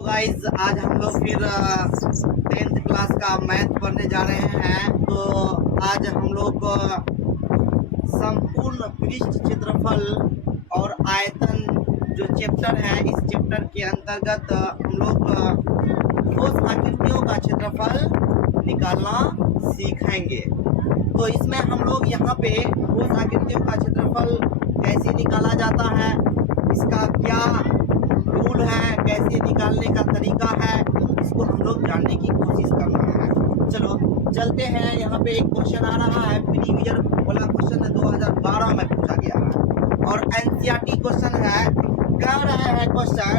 Guys आज हम लोग फिर 10th क्लास का मैथ पढ़ने जा रहे हैं। तो आज हम लोग संपूर्ण पृष्ठ क्षेत्रफल और आयतन जो चैप्टर है, इस चैप्टर के अंतर्गत हम लोग ठोस आकृतियों का क्षेत्रफल निकालना सीखेंगे। तो इसमें हम लोग यहाँ पे ठोस आकृतियों का क्षेत्रफल कैसे निकाला जाता है, इसका क्या रूल है, कैसे निकालने का तरीका है, इसको हम लोग जानने की कोशिश करना है। चलो चलते हैं। यहाँ पे एक क्वेश्चन आ रहा है, प्रीवियस वाला क्वेश्चन है, 2012 में पूछा गया है और एनसीईआरटी क्वेश्चन है। कह रहे हैं क्वेश्चन,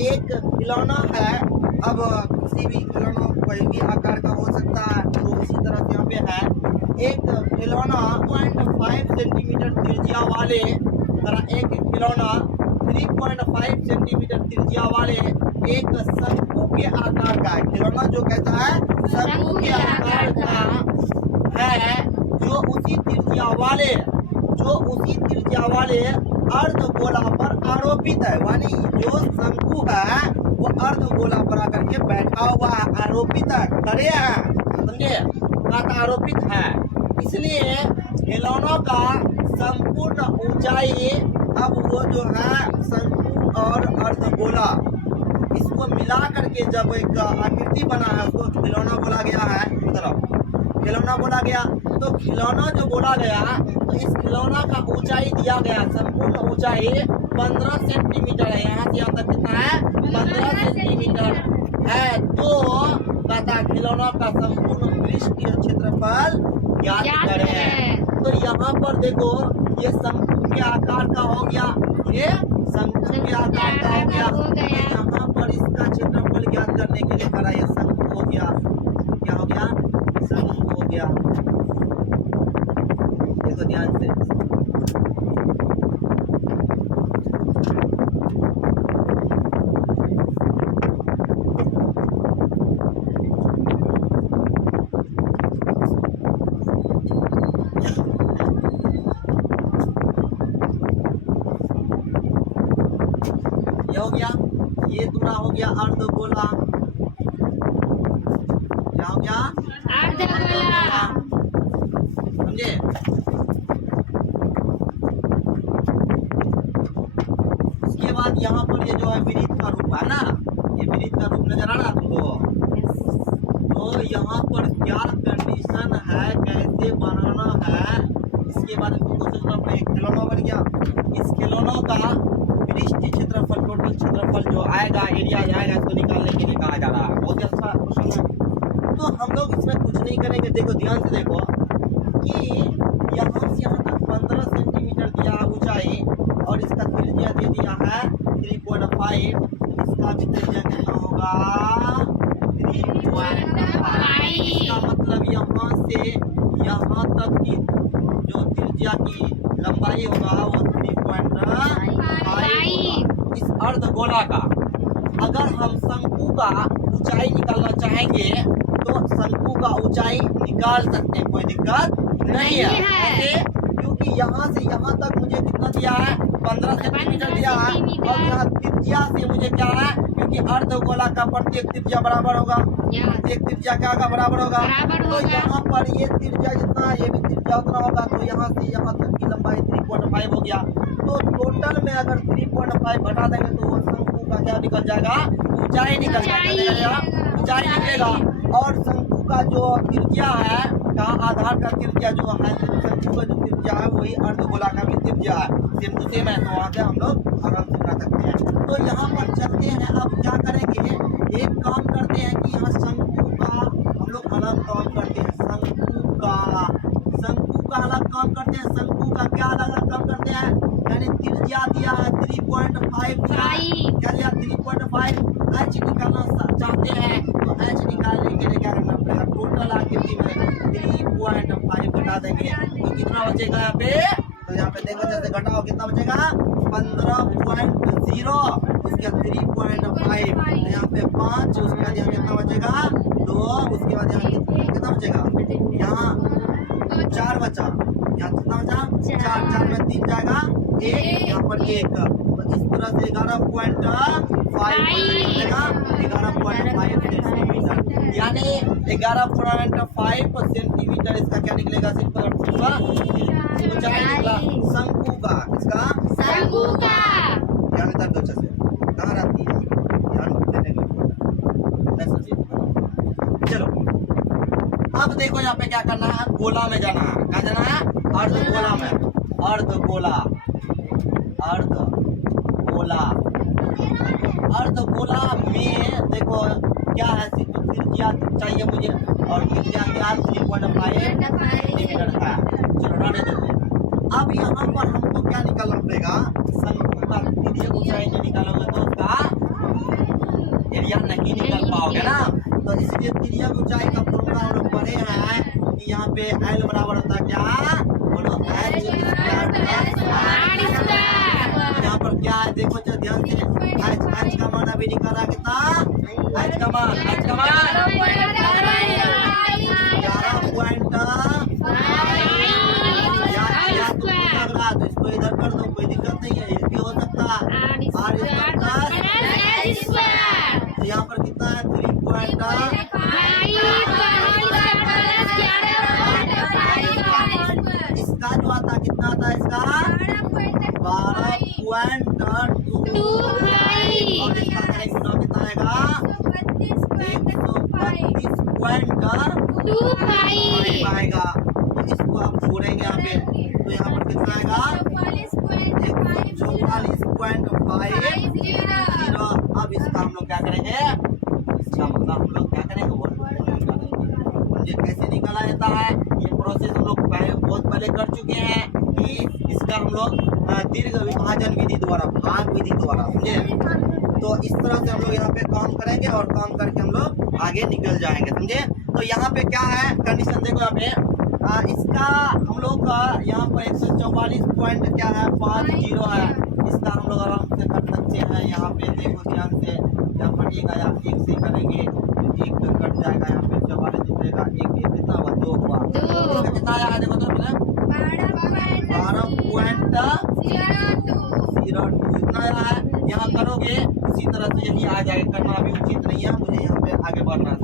एक खिलौना है, अब किसी भी खिलौना कोई भी आकार का हो सकता है, तो इसी तरह से यहाँ पे है एक खिलौना 0.5 सेंटीमीटर त्रिज्या वाले, एक खिलौना 3.5 सेंटीमीटर त्रिज्या वाले एक शंकु के आकार का है। खिलौना जो कहता है शंकु के आकार का है, जो उसी त्रिज्या वाले अर्धगोला पर आरोपित है। यानी जो शंकु है वो अर्धगोला पर आकर के बैठा हुआ है, आरोपित है, खड़े हैं, समझे, आरोपित है। इसलिए खिलौनों का संपूर्ण ऊंचाई, अब वो जो है शंकु और अर्धगोला, इसको मिला करके जब एक आकृति बना है, उसको खिलौना बोला गया है। खिलौना बोला गया, तो खिलौना जो बोला गया, तो इस खिलौना का ऊंचाई दिया गया, संपूर्ण ऊंचाई 15 सेंटीमीटर है। यहाँ से यहाँ तक कितना है? 15 सेंटीमीटर है। तो कहता खिलौना का संपूर्ण पृष्ठीय क्षेत्रफल ज्ञात करें। तो यहाँ पर देखो, ये शंकु के आकार का हो गया, ये शंकु के आकार का हो गया। यहाँ पर इसका क्षेत्रफल ज्ञात करने के लिए करा, ये शंकु हो गया। क्या हो गया? शंकु हो गया। देखो ध्यान से, हो गया, ये पूरा हो गया अर्धगोला। क्या हो गया? अर्धगोला, समझे। उसके बाद यहाँ पर ये जो है वृत्त का रूप है ना, ये वृत्त का रूप नजर आ रहा तुमको। तो यहाँ पर क्या कंडीशन है, कैसे बनाना है, इसके बारे में तुमको सोचना पड़ेगा। खिलौना बन गया, इस खिलौनों का पृष्ठीय क्षेत्रफल, टोटल क्षेत्रफल जो आएगा, एरिया आएगा, इसको निकालने के लिए कहा जा रहा है। बहुत अच्छा क्वेश्चन है। तो हम लोग इसमें कुछ नहीं करेंगे। देखो ध्यान से देखो कि यहाँ से यहाँ तक 15 सेंटीमीटर दिया ऊंचाई और इसका त्रिज्या दे दिया है 3.5। इसका भी त्रिज्या कितना होगा? 3.5। इसका मतलब यहाँ से यहाँ तक की जो त्रिज्या की लंबाई होगा वो 3.5 होगा। इस अर्धगोला का अगर हम शंकु का ऊंचाई निकालना चाहेंगे तो शंकु का ऊंचाई निकाल सकते हैं, कोई दिक्कत नहीं है। ऐसे क्योंकि यहाँ से यहाँ तक मुझे कितना दिया है? 15 सेंटीमीटर दिया है, और यहाँ त्रिज्या से मुझे क्या है, क्योंकि अर्धगोला का प्रत्येक त्रिज्या बराबर होगा, प्रत्येक त्रिज्या क्या होगा? बराबर होगा। तो यहाँ पर ये त्रिज्या जितना, ये भी त्रिज्या उतना होगा। तो यहाँ से यहाँ तक की लंबाई 3.5 हो गया। तो टोटल में अगर 3.5 घटा देंगे तो शंकु का क्या निकल जाएगा? ऊंचाई निकल जाएगा, ऊंचाई निकलेगा। और शंकु का जो त्रिज्या है, का आधार का त्रिज्या जो है, शंकु का जो त्रिज्या है वही अर्धगोला का भी त्रिज्या है, सेम टू सेम है। तो वहाँ से हम लोग आराम से बना सकते हैं। तो यहाँ पर चलते हैं, अब क्या करेंगे, एक काम करते हैं कि यहाँ शंकु का हम लोग अलग काम करते हैं। शंकु का अलग काम करते हैं। शंकु का क्या अलग काम करते हैं? यानी त्रिज्या दिया है 3.5 दिया है, क्या दिया? 3.5। एच निकालना चाहते हैं तो एच निकालने के लिए क्या करना पड़ेगा? टोटल आकृति में 3.5 घटा देंगे तो कितना बचेगा यहाँ पे? तो यहाँ पे देखो, जैसे घटाओ कितना बचेगा? 15.0, उसके बाद 3.5, यहाँ पे 5, उसके बाद यहाँ कितना बचेगा? 2, उसके बाद यहाँ कितना बचेगा? यहाँ 4 बचा, यहाँ कितना बचा? 4 में 3 जाएगा 1, यहाँ पर 1। तो इस तरह से 11.5 बचेगा। यानी 11.5 सेंटीमीटर इसका क्या निकलेगा? सिंपल ऊंचाई निकला शंकु का। इसका शंकु का। ध्यान दर्द अच्छे से कहाँ रहती है, ध्यान देने के लिए। चलो अब देखो यहाँ पे क्या करना है, गोला में जाना है। कहाँ जाना है? अर्धगोला में। अर्धगोला, अर्धगोला, अर्धगोला में देखो क्या है, त्रिज्या चाहिए मुझे और त्रिज्या क्या 3.5 सेंटीमीटर है। चलो रहने देते हैं। अब यहाँ पर हमको क्या निकालना पड़ेगा? शंकु का त्रिज्या ऊंचाई नहीं निकालोगे तो उसका एरिया नहीं निकल पाओगे ना। तो इसलिए त्रिज्या ऊंचाई का फॉर्मूला हम लोग पढ़े हैं कि यहाँ पे L बराबर होता है क्या? बोलो H square plus R square. यहाँ पर क्या है देखो जो ध्यान से, H का मान अभी निकाला कितना? H का मान 11.5 तो इसको इधर कर दो, कोई दिक्कत नहीं है, ये भी हो सकता है। R स्क्वायर तो यहाँ पर कितना है? 3.5। इसका जो आता कितना आता है? इसका 12.2 और इसका कितना आएगा? 132.5 आएगा। तो इसको आप छोड़ेंगे यहाँ पे तो यहाँ पर कितना आएगा? 144.50। अब इसका हम लोग क्या करेंगे? इसका मतलब हम लोग क्या करेंगे? मुझे कैसे निकाला जाता है ये प्रोसेस हम लोग बहुत पहले कर चुके हैं कि इसका हम लोग दीर्घ विभाजन विधि द्वारा, भाग विधि द्वारा, समझे? तो इस तरह से हम लोग यहाँ पे काम करेंगे और काम करके हम लोग आगे निकल जाएंगे, समझे? तो यहाँ पे क्या है कंडीशन देखो यहाँ पे इसका हम लोग का यहाँ पर 144 पॉइंट क्या है 50 है। इसका हम लोग आराम से कर सकते हैं। यहाँ पे देखो ध्यान से, यहाँ पर एक आया, एक से करेंगे तो एक तो कट जाएगा, यहाँ पे 44 जुड़ेगा, एक एक कितना हुआ? 2 हुआ। इसका कितना आया देखो तो 12.02 इतना आया है। यहाँ करोगे इसी तरह से यही आ जाएगा, करना अभी उचित नहीं है, मुझे यहाँ पे आगे बढ़ना है।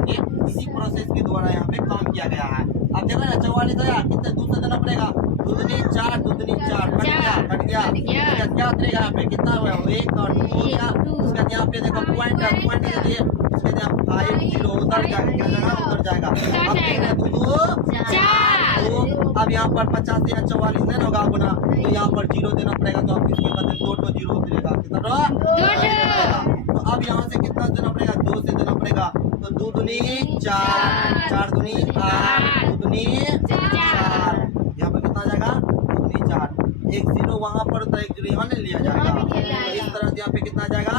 इसी प्रोसेस के द्वारा यहाँ पे काम किया गया है। अब देखो ना 44 आया, कितने दूसरा देना पड़ेगा? दूधनी 4 कट गया क्या उतरेगा? यहाँ पे कितना हुआ? 1 और 2 हो गया। उसके बाद यहाँ पे देखो पॉइंट दे दिए, उसके बाद 50 उतर जाएगा, क्या जाएगा? उतर जाएगा। अब देखना 2 अब यहाँ पर 50 या 44 नहीं होगा गुना, तो यहाँ पर 0 देना पड़ेगा। तो अब इसके बदले 2 0 उतरेगा, कितना? तो अब यहाँ से कितना देना पड़ेगा? 2 से देना पड़ेगा। तो 2 दूनी 4, 4 दूनी 8, 2 दूनी 4, यहाँ पर कितना जाएगा? 2 दूनी 4, एक 0 वहाँ पर तो एक 0 यहाँ नहीं लिया जाएगा। तो इस तरह से यहाँ पे कितना जाएगा?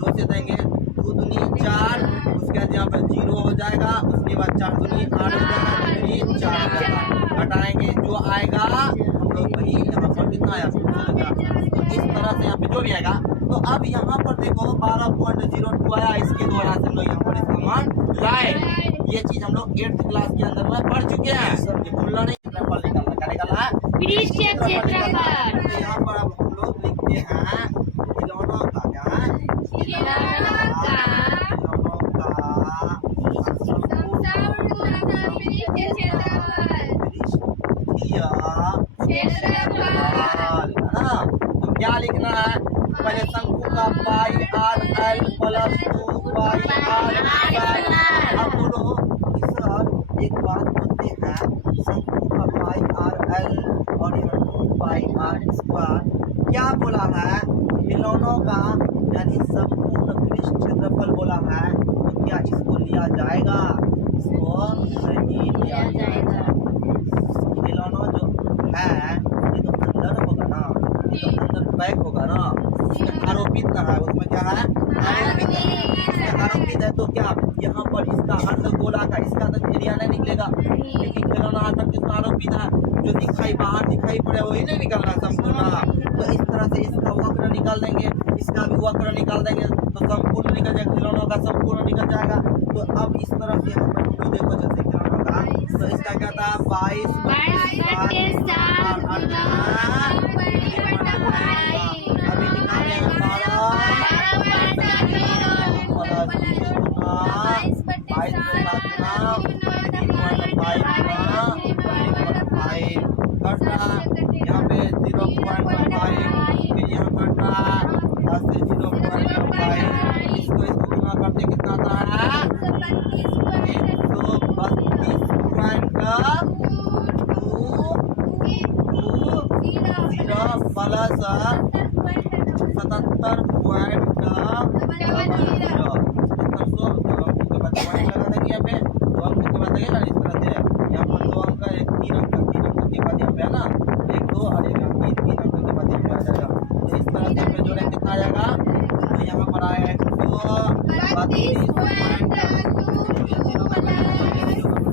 2 से देंगे 2 दूनी 4, उसके बाद यहाँ पर 0 हो जाएगा, उसके बाद 4 दूनी 8 हो जाएगा, 2 दूनी 4 हो जाएगा। हटाएंगे जो आएगा हम लोग वही यहाँ पर कितना आया? तो इस तरह से यहाँ पे जो भी आएगा। तो अब यहाँ पर देखो 12.02 आया, इसके द्वारा से हम लोग यहाँ पर इसका मान लाए। ये चीज हम लोग 8th क्लास के अंदर में पढ़ चुके हैं। ये भूलना नहीं, क्षेत्रफल निकालना, क्या निकालना है? तो यहाँ पर अब हम लोग लिखते हैं खिलौनों का, क्या है? खिलौनों का तो क्या लिखना है? पहले शंकु का pi R L plus 2 pi R. अब बोलो सर एक बात बोलते हैं, शंकु का पाई आर एल और यहाँ 2 पाई आर स्क्वायर क्या बोला है? खिलौनों का यानी संपूर्ण पृष्ठ क्षेत्रफल बोला है। तो क्या इसको लिया जाएगा? इसको नहीं लिया जाएगा। खिलौना जो है ये तो अंदर होगा ना, ये तो अंदर पैक होगा ना, इसमें आरोपित ना है, उसमें क्या है? आरोपित है। तो क्या यहाँ पर इसका अर्धगोला का इसका तो एरिया नहीं निकलेगा, क्योंकि खिलौना आकर जिसका आरोपित है जो दिखाई बाहर दिखाई पड़े वही नहीं निकलना संपूर्ण। तो इस तरह से इसका वक्र निकाल देंगे, इसका भी वक्र निकाल देंगे तो संपूर्ण निकल जाएगा, खिलौनों का संपूर्ण निकल जाएगा। तो अब इस तरह से यहाँ पर हम देखो जैसे खिलौनों का, तो इसका क्या था? 22 अभी निकालेंगे 22 7 गुना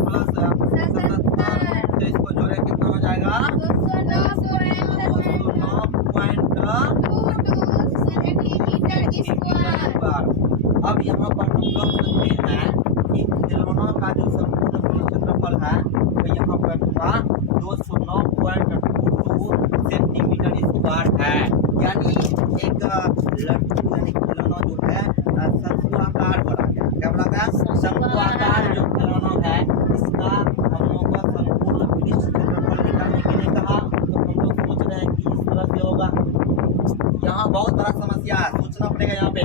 प्लस 77, तो इसको जोड़े कितना हो जाएगा 209.2 अब यहाँ पर हम लोग सकते हैं कि खिलौना का जो संपूर्ण क्षेत्रफल है वो यहाँ पर पूरा 209.22 सेंटीमीटर स्क्वायर है। यानी एक लड्डू यानी खिलौना जो है शंकुआकार बना गया। क्या बना गया? शंकुआकार जो खिलौना है इसका हम लोग का संपूर्ण क्षेत्रफल निकालने के लिए कहा, तो हम लोग सोच रहे हैं कि इस तरह से होगा। यहाँ बहुत बड़ा समस्या है, सोचना पड़ेगा यहाँ पे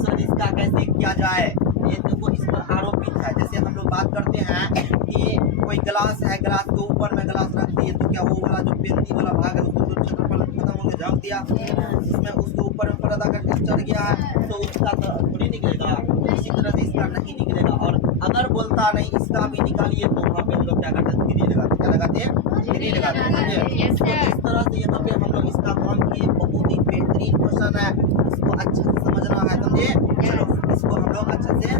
सर इसका कैसे किया जाए। ये देखो इस पर आरोपित है। जैसे हम लोग बात करते हैं कि कोई गिलास है, गिलास के ऊपर में गिलास रख दिए तो क्या वो वाला जो पेंदी वाला भाग है उसको जो क्षेत्रफल खत्म हो गया, झाँक दिया, उसमें उसके ऊपर में पर्दा करके चढ़ गया है तो उसका तो थोड़ी निकलेगा। इसी तरह से इसका नहीं निकलेगा। और अगर बोलता नहीं इसका भी निकालिए तो वहाँ पे हम लोग क्या करते हैं, थ्री लगाते। क्या लगाते हैं? थ्री लगाते हैं। समझे? तो इस तरह से यहाँ पे हम लोग इसका काम किए। बहुत ही बेहतरीन क्वेश्चन है, इसको अच्छे से समझना है। समझे? चलो इसको हम लोग अच्छे से